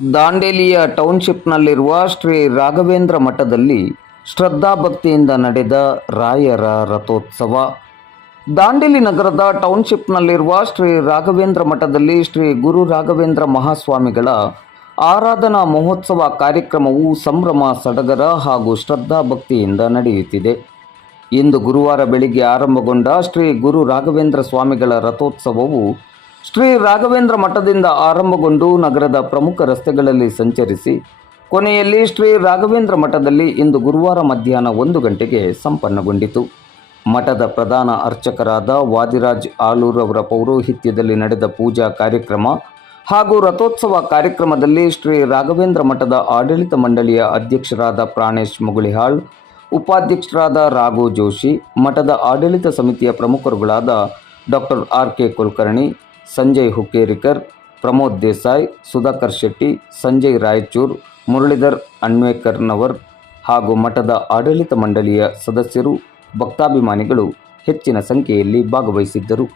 ದಾಂಡೇಲಿಯ ಟೌನ್ಶಿಪ್ನಲ್ಲಿರುವ ಶ್ರೀ ರಾಘವೇಂದ್ರ ಮಠದಲ್ಲಿ ಶ್ರದ್ಧಾಭಕ್ತಿಯಿಂದ ನಡೆದ ರಾಯರ ರಥೋತ್ಸವ. ದಾಂಡೇಲಿ ನಗರದ ಟೌನ್ಶಿಪ್ನಲ್ಲಿರುವ ಶ್ರೀ ರಾಘವೇಂದ್ರ ಮಠದಲ್ಲಿ ಶ್ರೀ ಗುರು ರಾಘವೇಂದ್ರ ಮಹಾಸ್ವಾಮಿಗಳ ಆರಾಧನಾ ಮಹೋತ್ಸವ ಕಾರ್ಯಕ್ರಮವು ಸಂಭ್ರಮ ಸಡಗರ ಹಾಗೂ ಶ್ರದ್ಧಾಭಕ್ತಿಯಿಂದ ನಡೆಯುತ್ತಿದೆ. ಇಂದು ಗುರುವಾರ ಬೆಳಿಗ್ಗೆ ಆರಂಭಗೊಂಡ ಶ್ರೀ ಗುರು ರಾಘವೇಂದ್ರ ಸ್ವಾಮಿಗಳ ರಥೋತ್ಸವವು ಶ್ರೀ ರಾಘವೇಂದ್ರ ಮಠದಿಂದ ಆರಂಭಗೊಂಡು ನಗರದ ಪ್ರಮುಖ ರಸ್ತೆಗಳಲ್ಲಿ ಸಂಚರಿಸಿ ಕೊನೆಯಲ್ಲಿ ಶ್ರೀ ರಾಘವೇಂದ್ರ ಮಠದಲ್ಲಿ ಇಂದು ಗುರುವಾರ ಮಧ್ಯಾಹ್ನ 1 ಗಂಟೆಗೆ ಸಂಪನ್ನಗೊಂಡಿತು. ಮಠದ ಪ್ರಧಾನ ಅರ್ಚಕರಾದ ವಾದಿರಾಜ್ ಆಲೂರ್ ಅವರ ಪೌರೋಹಿತ್ಯದಲ್ಲಿ ನಡೆದ ಪೂಜಾ ಕಾರ್ಯಕ್ರಮ ಹಾಗೂ ರಥೋತ್ಸವ ಕಾರ್ಯಕ್ರಮದಲ್ಲಿ ಶ್ರೀ ರಾಘವೇಂದ್ರ ಮಠದ ಆಡಳಿತ ಮಂಡಳಿಯ ಅಧ್ಯಕ್ಷರಾದ ಪ್ರಾಣೇಶ್ ಮುಗುಳಿಹಾಳ್, ಉಪಾಧ್ಯಕ್ಷರಾದ ರಾಘು ಜೋಶಿ, ಮಠದ ಆಡಳಿತ ಸಮಿತಿಯ ಪ್ರಮುಖರುಗಳಾದ ಡಾಕ್ಟರ್ ಆರ್.ಕೆ. ಕುಲಕರ್ಣಿ, ಸಂಜಯ್ ಹುಕ್ಕೇರಿಕರ್, ಪ್ರಮೋದ್ ದೇಸಾಯಿ, ಸುಧಾಕರ್ ಶೆಟ್ಟಿ, ಸಂಜಯ್ ರಾಯಚೂರ್, ಮುರಳೀಧರ್ ಅನ್ವೇಕರ್ನವರ್ ಹಾಗೂ ಮಠದ ಆಡಳಿತ ಮಂಡಳಿಯ ಸದಸ್ಯರು, ಭಕ್ತಾಭಿಮಾನಿಗಳು ಹೆಚ್ಚಿನ ಸಂಖ್ಯೆಯಲ್ಲಿ ಭಾಗವಹಿಸಿದ್ದರು.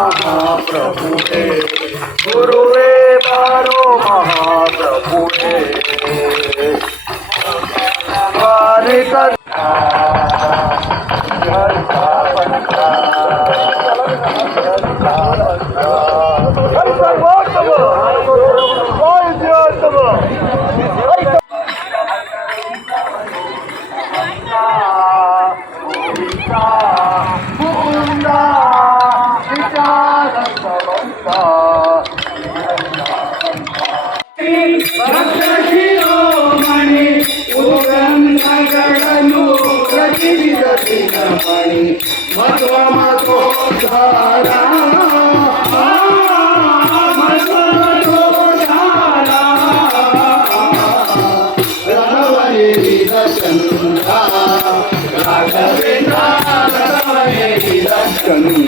महाप्रभुने गुरुवे बारो महाप्रभुने Can